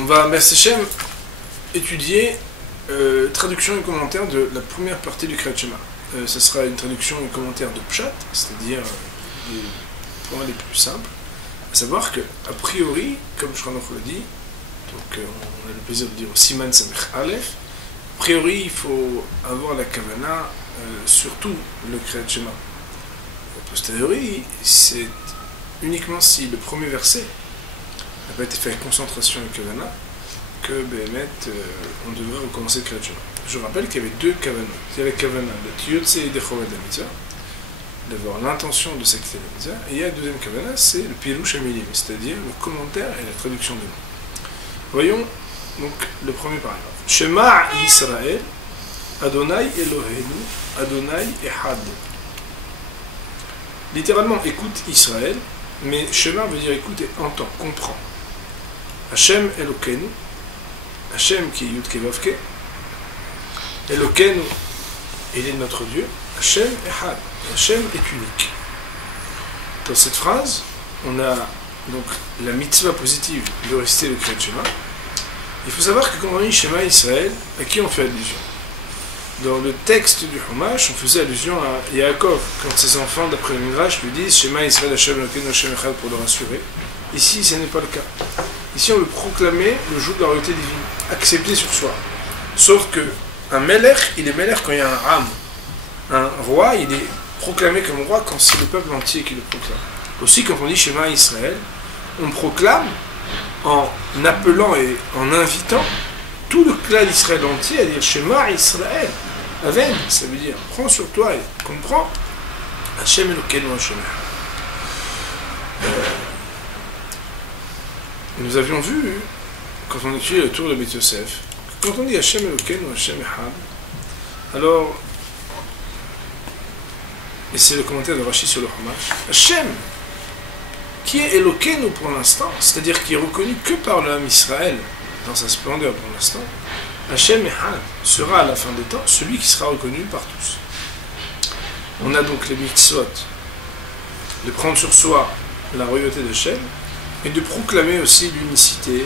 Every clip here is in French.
On va, merci Hachem, étudier traduction et commentaire de la première partie du Kriyat Shema. Ce sera une traduction et commentaire de Pshat, c'est-à-dire les points les plus simples. À savoir que, a priori, comme Shranach l'a dit, donc on a le plaisir de dire Siman Samech Aleph, a priori il faut avoir la Kavana sur tout le Kriyat Shema. A posteriori, c'est uniquement si le premier verset n'a pas été fait avec concentration et Kavana, que on devrait recommencer le Kriyat Shema. Je rappelle qu'il y avait deux Kavanot. Il y a la Kavana de Tiyotse et de Chovat Mitzvah, d'avoir l'intention de s'acquitter la Mitzvah, et il y a la deuxième Kavana, c'est le Pirush Hamilim, c'est-à-dire le commentaire et la traduction des mots. Voyons donc le premier paragraphe. Shema Yisrael, Adonai Eloheinu, Adonai Echad. Littéralement, écoute Israël, mais Shema veut dire écoute et entend, comprend. Hashem Elokeinu, Hashem qui est Yud Kevavke, Elokeinu, il est notre Dieu, Hashem Echad, Hashem est unique. Dans cette phrase, on a donc la mitzvah positive de réciter le Kriyat Shema. Il faut savoir que quand on dit Shema Israël, à qui on fait allusion? Dans le texte du Chumash, on faisait allusion à Yaakov, quand ses enfants, d'après le Midrash, lui disent Shema Israël Hashem Elokeinu Hashem Echad pour le rassurer. Ici, ce n'est pas le cas. Ici, on veut proclamer le joug de la royauté divine, accepté sur soi. Sauf que un melech, il est melech quand il y a un ram. Un roi, il est proclamé comme roi quand c'est le peuple entier qui le proclame. Aussi, quand on dit Shema Israël, on proclame en appelant et en invitant tout le clan d'Israël entier à dire Shema Israël. Aven, ça veut dire prends sur toi et comprends Hashem Elokeinu Hashem. Nous avions vu, quand on étudiait le tour de Beth Yosef, quand on dit Hashem Elokeinu Hashem Echad, alors, et c'est le commentaire de Rashi sur le Chumash, Hashem, qui est Elokeinu pour l'instant, c'est-à-dire qui est reconnu que par l'homme Israël, dans sa splendeur pour l'instant, Hashem Echad sera à la fin des temps celui qui sera reconnu par tous. On a donc les mitzvot de prendre sur soi la royauté de Hashem et de proclamer aussi l'unicité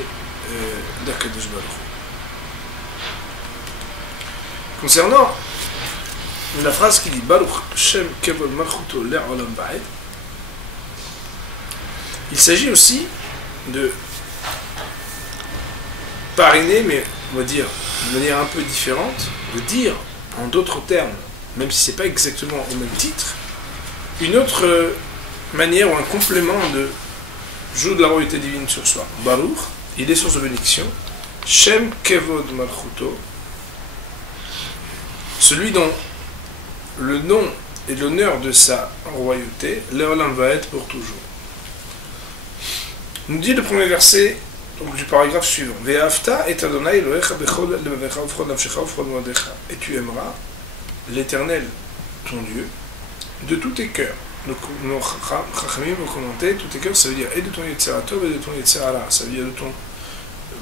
d'Akadosh Baruch Hu. Concernant la phrase qui dit Baruch Hashem Kevod Malchuto Ler Olam Ba'ed, il s'agit aussi de parrainer, mais on va dire de manière un peu différente, de dire en d'autres termes, même si ce n'est pas exactement au même titre, une autre manière ou un complément de joue de la royauté divine sur soi. Baruch, il est source de bénédiction. Shem Kevod Malchuto, celui dont le nom et l'honneur de sa royauté, Leolam va être pour toujours. Nous dit le premier verset donc, du paragraphe suivant. Ve'afta et Adonai Elohecha bechol levavecha ufchol nafshecha ufchol moadecha. Et tu aimeras l'Éternel, ton Dieu, de tous tes cœurs. Nos chachamim vont commenter, tous tes cœurs, ça veut dire et de ton Yetzer Tov et de ton Yetzer Hara. Ça veut dire de ton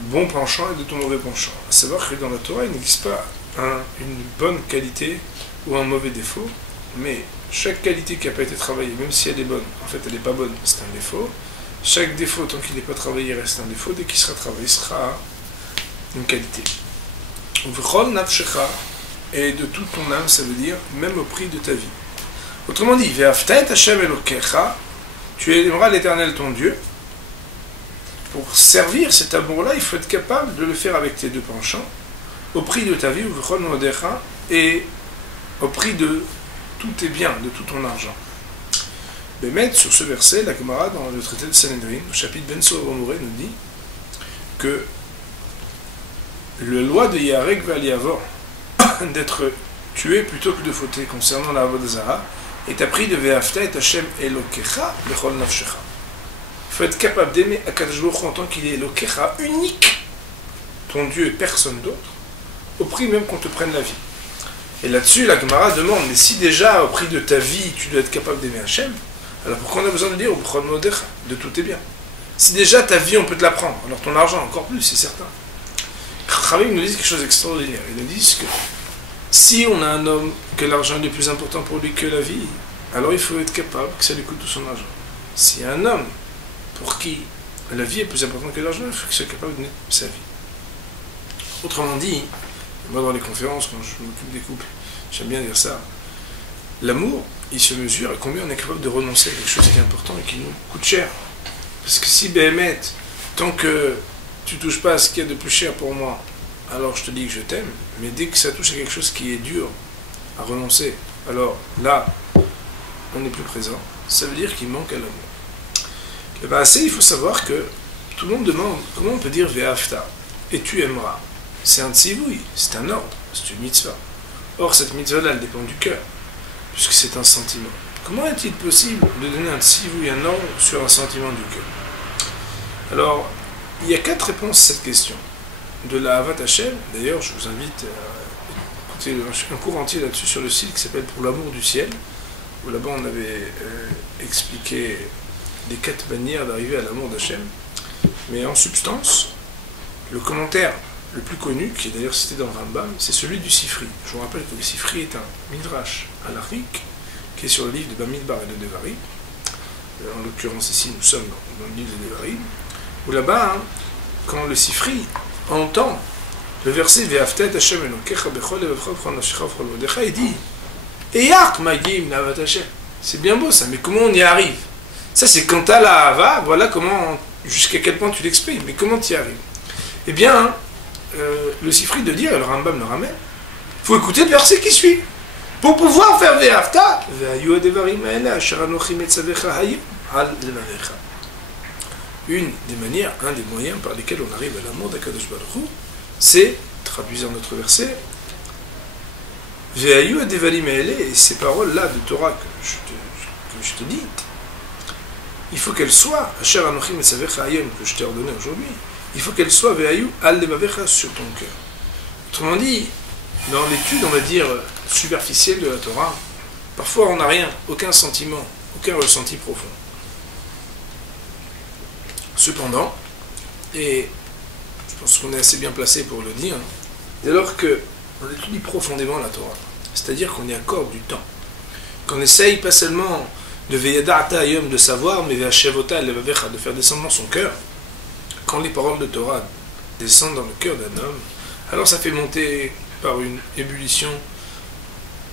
bon penchant et de ton mauvais penchant. À savoir que dans la Torah, il n'existe pas une bonne qualité ou un mauvais défaut, mais chaque qualité qui n'a pas été travaillée, même si elle est bonne, en fait elle n'est pas bonne, c'est un défaut. Chaque défaut, tant qu'il n'est pas travaillé, reste un défaut. Dès qu'il sera travaillé, sera une qualité. V'chol nafshecha, et de toute ton âme, ça veut dire même au prix de ta vie. Autrement dit, ve'afta et Hashem Elokecha, tu aimeras l'Éternel ton Dieu. Pour servir cet amour-là, il faut être capable de le faire avec tes deux penchants, au prix de ta vie, v'chol moadecha, et au prix de tous tes biens, de tout ton argent. Bémet, sur ce verset, la Gemara, dans le traité de Sanhedrin, au chapitre Ben Soromoré, nous dit que le loi de Yarek Valiavor, d'être tué plutôt que de fauter concernant la Avodah Zara, est appris de Ve'afta et Hashem Elokecha Bechol Nafshecha. Il faut être capable d'aimer Akadosh Baruch Hu en tant qu'il est Elokecha, unique, ton Dieu et personne d'autre, au prix même qu'on te prenne la vie. Et là-dessus, la Gemara demande, mais si déjà, au prix de ta vie, tu dois être capable d'aimer Hashem, alors pourquoi on a besoin de dire de tout est bien? Si déjà ta vie on peut te la prendre, alors ton argent encore plus, c'est certain. Khamim nous dit quelque chose d'extraordinaire. Ils nous disent que si on a un homme que l'argent est plus important pour lui que la vie, alors il faut être capable que ça lui coûte tout son argent. S'il y a un homme pour qui La vie est plus importante que l'argent, il faut qu'il soit capable de donner sa vie. Autrement dit, moi dans les conférences, quand je m'occupe des couples, j'aime bien dire ça, l'amour, il se mesure à combien on est capable de renoncer à quelque chose qui est important et qui nous coûte cher. Parce que si Béhémet, tant que tu touches pas à ce qu'il y a de plus cher pour moi, alors je te dis que je t'aime, mais dès que ça touche à quelque chose qui est dur à renoncer, alors là, on n'est plus présent, ça veut dire qu'il manque à l'amour. Et bien assez, il faut savoir que tout le monde demande comment on peut dire Ve'afta, et tu aimeras. C'est un tzivouï, c'est un ordre, c'est une mitzvah. Or, cette mitzvah-là, elle dépend du cœur, puisque c'est un sentiment. Comment est-il possible de donner un tzivouï, un ordre sur un sentiment du cœur? Alors, il y a 4 réponses à cette question. De la Havat Hashem, d'ailleurs, je vous invite à écouter un cours entier là-dessus sur le site qui s'appelle Pour l'amour du ciel, où là-bas on avait expliqué les 4 manières d'arriver à l'amour d'Hachem. Mais en substance, le commentaire le plus connu, qui est d'ailleurs cité dans le Rambam, c'est celui du Sifri. Je vous rappelle que le Sifri est un midrash halachique qui est sur le livre de Bamidbar et de Devarim. En l'occurrence ici, nous sommes dans le livre de Devarim, où là-bas, quand le Sifri entend le verset Ve'afta et Hashem Elokecha bechol levavcha v'chol nafshecha v'chol modecha, il dit Eyach magim l'avat Hashem. C'est bien beau ça, mais comment on y arrive? Ça c'est quand t'as la hava, voilà comment, jusqu'à quel point tu l'exprimes, mais comment tu y arrives? Eh bien, le Sifri de dire, et le Rambam le ramène, il faut écouter le verset qui suit. Pour pouvoir faire Ve'afta, Ve'ayu adevarim ha'ela asher anochi metzavecha hayom al levavecha. Une des manières, un des moyens par lesquels on arrive à l'amour d'Akadosh Baruch Hu, c'est, traduisant notre verset, Ve'ayu adevarim ha'ela, et ces paroles-là de Torah que je te dis, il faut qu'elles soient, asher anochi metzavecha hayom, que je t'ai ordonné aujourd'hui, il faut qu'elle soit Ve'ayu al levavecha sur ton cœur. Autrement dit, dans l'étude, on va dire, superficielle de la Torah, parfois on n'a rien, aucun sentiment, aucun ressenti profond. Cependant, et je pense qu'on est assez bien placé pour le dire, dès lors qu'on étudie profondément la Torah, c'est-à-dire qu'on y accorde du temps, qu'on essaye pas seulement de Ve'yada'ata hayom, de savoir, mais Ve'ashevota al levavecha, de faire descendre dans son cœur, quand les paroles de Torah descendent dans le cœur d'un homme, alors ça fait monter par une ébullition,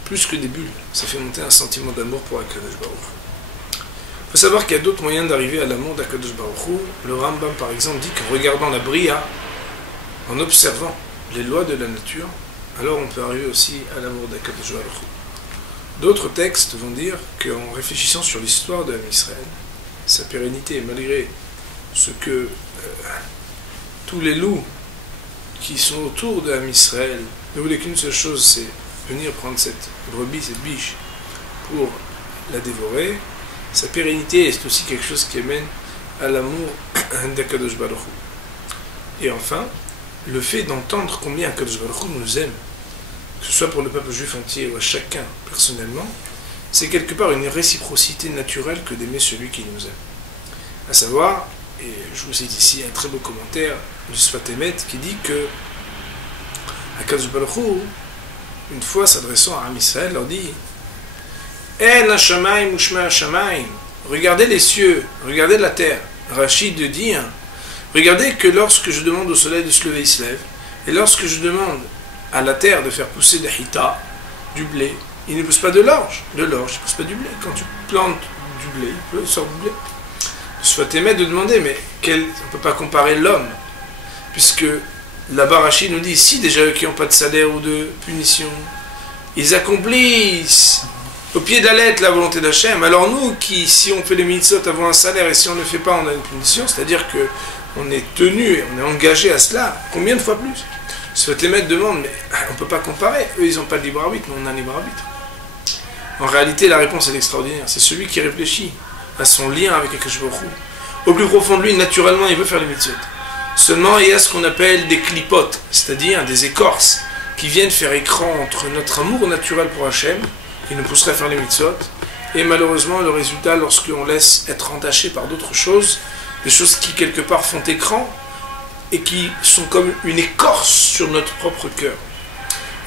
plus que des bulles, ça fait monter un sentiment d'amour pour Akadosh Baruch Hu. Il faut savoir qu'il y a d'autres moyens d'arriver à l'amour d'Akadosh Baruch Hu. Le Rambam par exemple dit qu'en regardant la Bria, en observant les lois de la nature, alors on peut arriver aussi à l'amour d'Akadosh Baruch Hu. D'autres textes vont dire qu'en réfléchissant sur l'histoire de Israël, sa pérennité, malgré ce que tous les loups qui sont autour de Israël ne voulaient qu'une seule chose, c'est venir prendre cette brebis, cette biche, pour la dévorer. Sa pérennité est aussi quelque chose qui amène à l'amour d'Akadosh Baruch Hu. Et enfin, le fait d'entendre combien Akadosh Baruch Hu nous aime, que ce soit pour le peuple juif entier ou à chacun personnellement, c'est quelque part une réciprocité naturelle que d'aimer celui qui nous aime. À savoir, et je vous cite ici un très beau commentaire du Sfat Emet qui dit que Akadosh Baruch Hu, une fois s'adressant à Am Israël, leur dit En hashamayim ushma hashamayim. Regardez les cieux, regardez la terre. Rachid de dire regardez que lorsque je demande au soleil de se lever, il se lève, et lorsque je demande à la terre de faire pousser des hita, du blé, il ne pousse pas de l'orge, il ne pousse pas du blé. Quand tu plantes du blé, il sort du blé. Soit aimé de demander, mais on ne peut pas comparer l'homme, puisque là-bas Rachid nous dit, si déjà eux qui n'ont pas de salaire ou de punition, ils accomplissent au pied d'Alet la volonté d'Hachem, alors nous qui, si on fait les mitzvot, avons un salaire, et si on ne le fait pas, on a une punition, c'est-à-dire qu'on est tenu et on est engagé à cela, combien de fois plus? Soit aimé demande, mais on ne peut pas comparer, eux ils n'ont pas de libre arbitre, mais on a un libre arbitre. En réalité, la réponse est extraordinaire, c'est celui qui réfléchit à son lien avec Akadosh Baruch Hu. Au plus profond de lui, naturellement, il veut faire les mitzvot. Seulement, il y a ce qu'on appelle des clipotes, c'est-à-dire des écorces, qui viennent faire écran entre notre amour naturel pour Hachem, qui nous pousserait à faire les mitzvot, et malheureusement, le résultat, lorsqu'on laisse être entaché par d'autres choses, des choses qui, quelque part, font écran, et qui sont comme une écorce sur notre propre cœur.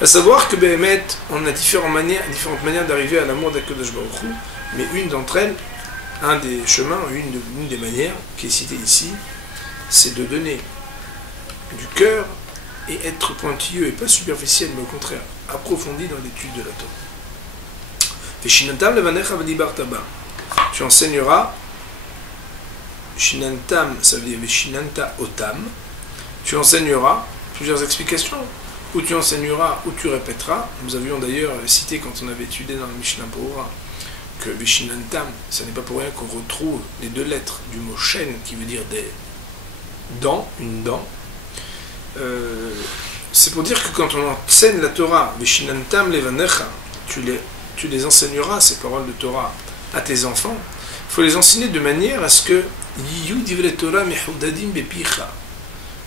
À savoir que, Béhémet, on a différentes manières d'arriver à l'amour d'Akadosh Baruch Hu, mais une d'entre elles, un des chemins, une des manières qui est citée ici, c'est de donner du cœur et être pointilleux et pas superficiel, mais au contraire, approfondi dans l'étude de la Torah. Veshinantam levanecha v'dibarta ba. Tu enseigneras, Shinantam, ça veut dire Veshinanta otam, tu enseigneras, plusieurs explications, ou tu enseigneras, ou tu répéteras. Nous avions d'ailleurs cité quand on avait étudié dans le Mishnah Berurah que Veshinantam, ce n'est pas pour rien qu'on retrouve les deux lettres du mot shen qui veut dire des dents, une dent. C'est pour dire que quand on enseigne la Torah, Veshinantam levanecha, tu les enseigneras, ces paroles de Torah, à tes enfants. Il faut les enseigner de manière à ce que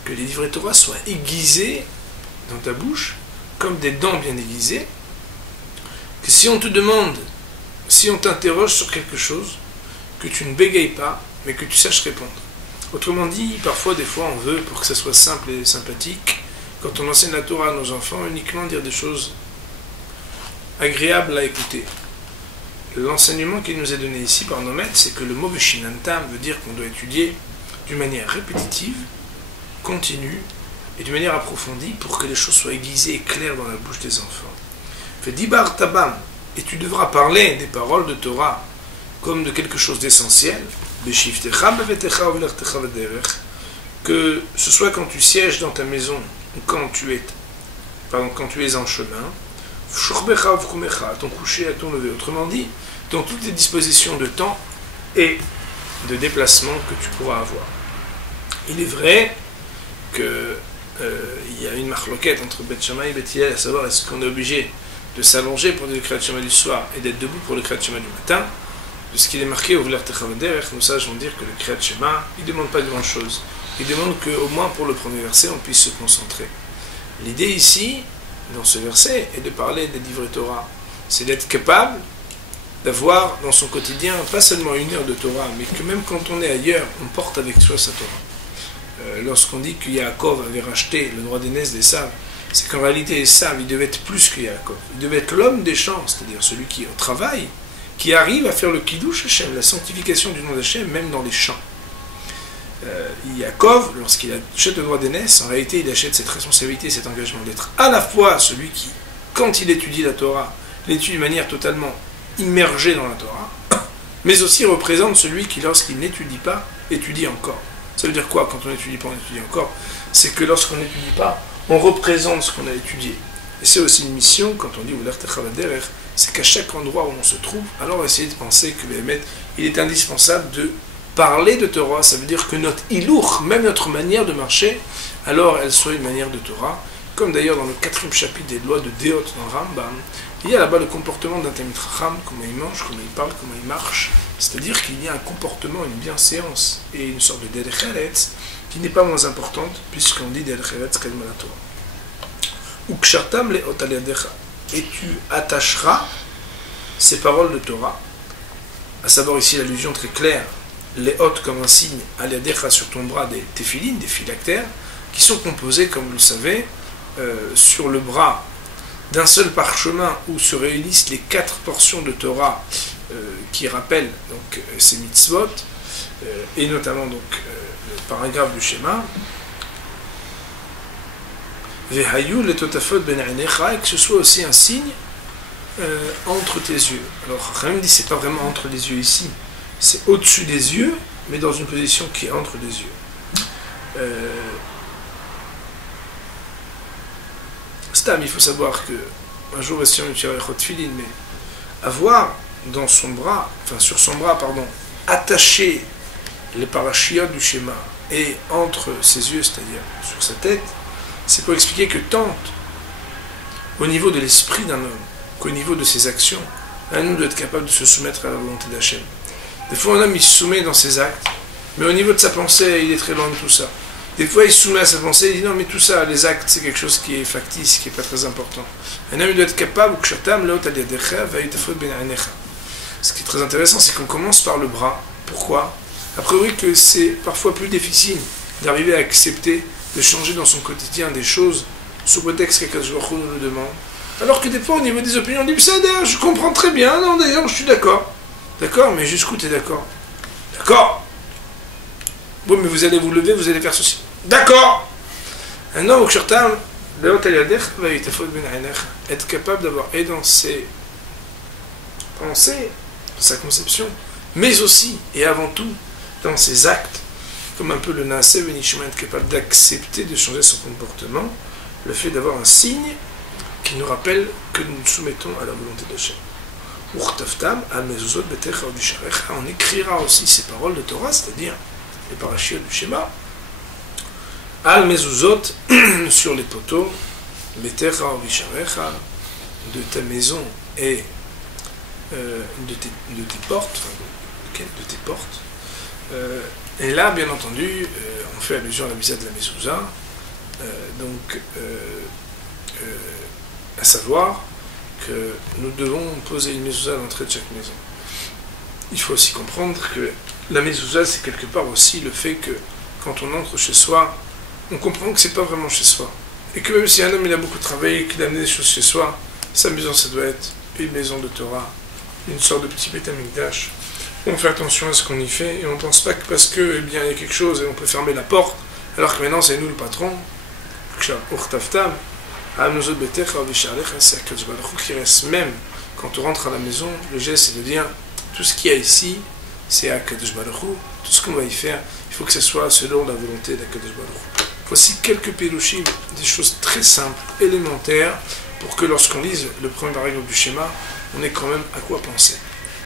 que les livrets Torah soient aiguisés dans ta bouche, comme des dents bien aiguisées, que si on te demande, si on t'interroge sur quelque chose, que tu ne bégayes pas, mais que tu saches répondre. Autrement dit, parfois, des fois, on veut, pour que ça soit simple et sympathique, quand on enseigne la Torah à nos enfants, uniquement dire des choses agréables à écouter. L'enseignement qui nous est donné ici par nos maîtres, c'est que le mot Veshinantam veut dire qu'on doit étudier d'une manière répétitive, continue et d'une manière approfondie pour que les choses soient aiguisées et claires dans la bouche des enfants. Fait Dibar Tabam, et tu devras parler des paroles de Torah comme de quelque chose d'essentiel, que ce soit quand tu sièges dans ta maison ou quand tu es en chemin, à ton coucher, à ton lever. Autrement dit, dans toutes les dispositions de temps et de déplacement que tu pourras avoir. Il est vrai qu'il y a une marloquette entre Beth Shammai et Beth Hillel, à savoir est-ce qu'on est obligé de s'allonger pour le Kriyat Shema du soir et d'être debout pour le Kriyat Shema du matin. De ce qu'il est marqué au V'ler Techa V'derech, nous sages vont dire que le Kriyat Shema, il ne demande pas grand-chose. Il demande qu'au moins pour le premier verset, on puisse se concentrer. L'idée ici, dans ce verset, est de parler des livrets Torah. C'est d'être capable d'avoir dans son quotidien pas seulement une heure de Torah, mais que même quand on est ailleurs, on porte avec soi sa Torah. Lorsqu'on dit que Yaakov avait racheté le droit d'aînesse des Esav, c'est qu'en réalité Esav, il devait être plus que Yaakov. Il devait être l'homme des champs, c'est-à-dire celui qui travaille, qui arrive à faire le Kiddush Hashem, la sanctification du nom d'Hashem, même dans les champs. Yaakov, lorsqu'il achète le droit d'aînesse, en réalité il achète cette responsabilité, cet engagement d'être à la fois celui qui, quand il étudie la Torah, l'étudie de manière totalement immergée dans la Torah, mais aussi représente celui qui, lorsqu'il n'étudie pas, étudie encore. Ça veut dire quoi quand on n'étudie pas, on étudie encore? C'est que lorsqu'on n'étudie pas, on représente ce qu'on a étudié. Et c'est aussi une mission, quand on dit V'ler Techa V'derech, c'est qu'à chaque endroit où on se trouve, alors essayer de penser que il est indispensable de parler de Torah. Ça veut dire que notre ilour, même notre manière de marcher, alors elle soit une manière de Torah. Comme d'ailleurs dans le 4e chapitre des lois de Deot dans Rambam, il y a là-bas le comportement d'un Talmid Chacham, comment il mange, comment il parle, comment il marche. C'est-à-dire qu'il y a un comportement, une bienséance et une sorte de derech eretz qui n'est pas moins importante, puisqu'on dit derech eretz kedma la Torah. Ukshartam leot al yadecha, et tu attacheras ces paroles de Torah, à savoir ici l'allusion très claire, les hôtes comme un signe, al yadecha sur ton bras, des téphilines, des phylactères, qui sont composés, comme vous le savez, sur le bras d'un seul parchemin où se réunissent les 4 portions de Torah qui rappellent donc ces mitzvot, et notamment donc le paragraphe du schéma. Vehayu le totafot ben ainecha, et que ce soit aussi un signe entre tes yeux. Alors, Chachamim dit c'est pas vraiment entre les yeux ici, c'est au-dessus des yeux, mais dans une position qui est entre les yeux. Stam, il faut savoir que un jour, si on utilisera Chotfilin, mais avoir dans son bras, enfin sur son bras, pardon, attaché les parachiotes du schéma et entre ses yeux, c'est-à-dire sur sa tête, c'est pour expliquer que tant au niveau de l'esprit d'un homme qu'au niveau de ses actions, un homme doit être capable de se soumettre à la volonté d'Hachem. Des fois, un homme il se soumet dans ses actes, mais au niveau de sa pensée, il est très loin de tout ça. Des fois, il se soumet à sa pensée, il dit non, mais tout ça, les actes, c'est quelque chose qui est factice, qui n'est pas très important. Un homme il doit être capable, ce qui est très intéressant, c'est qu'on commence par le bras. Pourquoi? A priori que c'est parfois plus difficile d'arriver à accepter, de changer dans son quotidien des choses sous prétexte qu'Akadosh Baruch Hu nous le demande. Alors que des fois, au niveau des opinions, on dit ça, d'ailleurs, je comprends très bien, non, d'ailleurs, je suis d'accord. D'accord, mais jusqu'où tu es d'accord? D'accord. Oui, mais vous allez vous lever, vous allez faire ceci. D'accord. Un homme, être capable d'avoir et dans ses pensées, dans sa conception, mais aussi et avant tout dans ses actes, comme un peu le Naaseh Benishma, être capable d'accepter de changer son comportement, le fait d'avoir un signe qui nous rappelle que nous nous soumettons à la volonté d'Hachem. On écrira aussi ces paroles de Torah, c'est-à-dire les parachutes du schéma, al mezuzot, sur les poteaux, betecha visharecha, de ta maison et de tes portes, de tes portes. Et là, bien entendu, on fait allusion à la misère de la mezouza, à savoir que nous devons poser une mezouza à l'entrée de chaque maison. Il faut aussi comprendre que la mezouza, c'est quelque part aussi le fait que quand on entre chez soi, on comprend que c'est pas vraiment chez soi. Et que même si un homme il a beaucoup travaillé, qu'il a amené des choses chez soi, sa maison ça doit être une maison de Torah, une sorte de petit Beth Amikdash. On fait attention à ce qu'on y fait et on ne pense pas que parce que il y a quelque chose et on peut fermer la porte, alors que maintenant c'est nous le patron. C'est Akadosh Baruch Hu qui reste même quand on rentre à la maison. Le geste c'est de dire tout ce qu'il y a ici, c'est Akadosh Baruch Hu. Tout ce qu'on va y faire, il faut que ce soit selon la volonté d'Akadosh Baruch Hu. Voici quelques pélouchim, des choses très simples, élémentaires, pour que lorsqu'on lise le premier paragraphe du schéma, on ait quand même à quoi penser.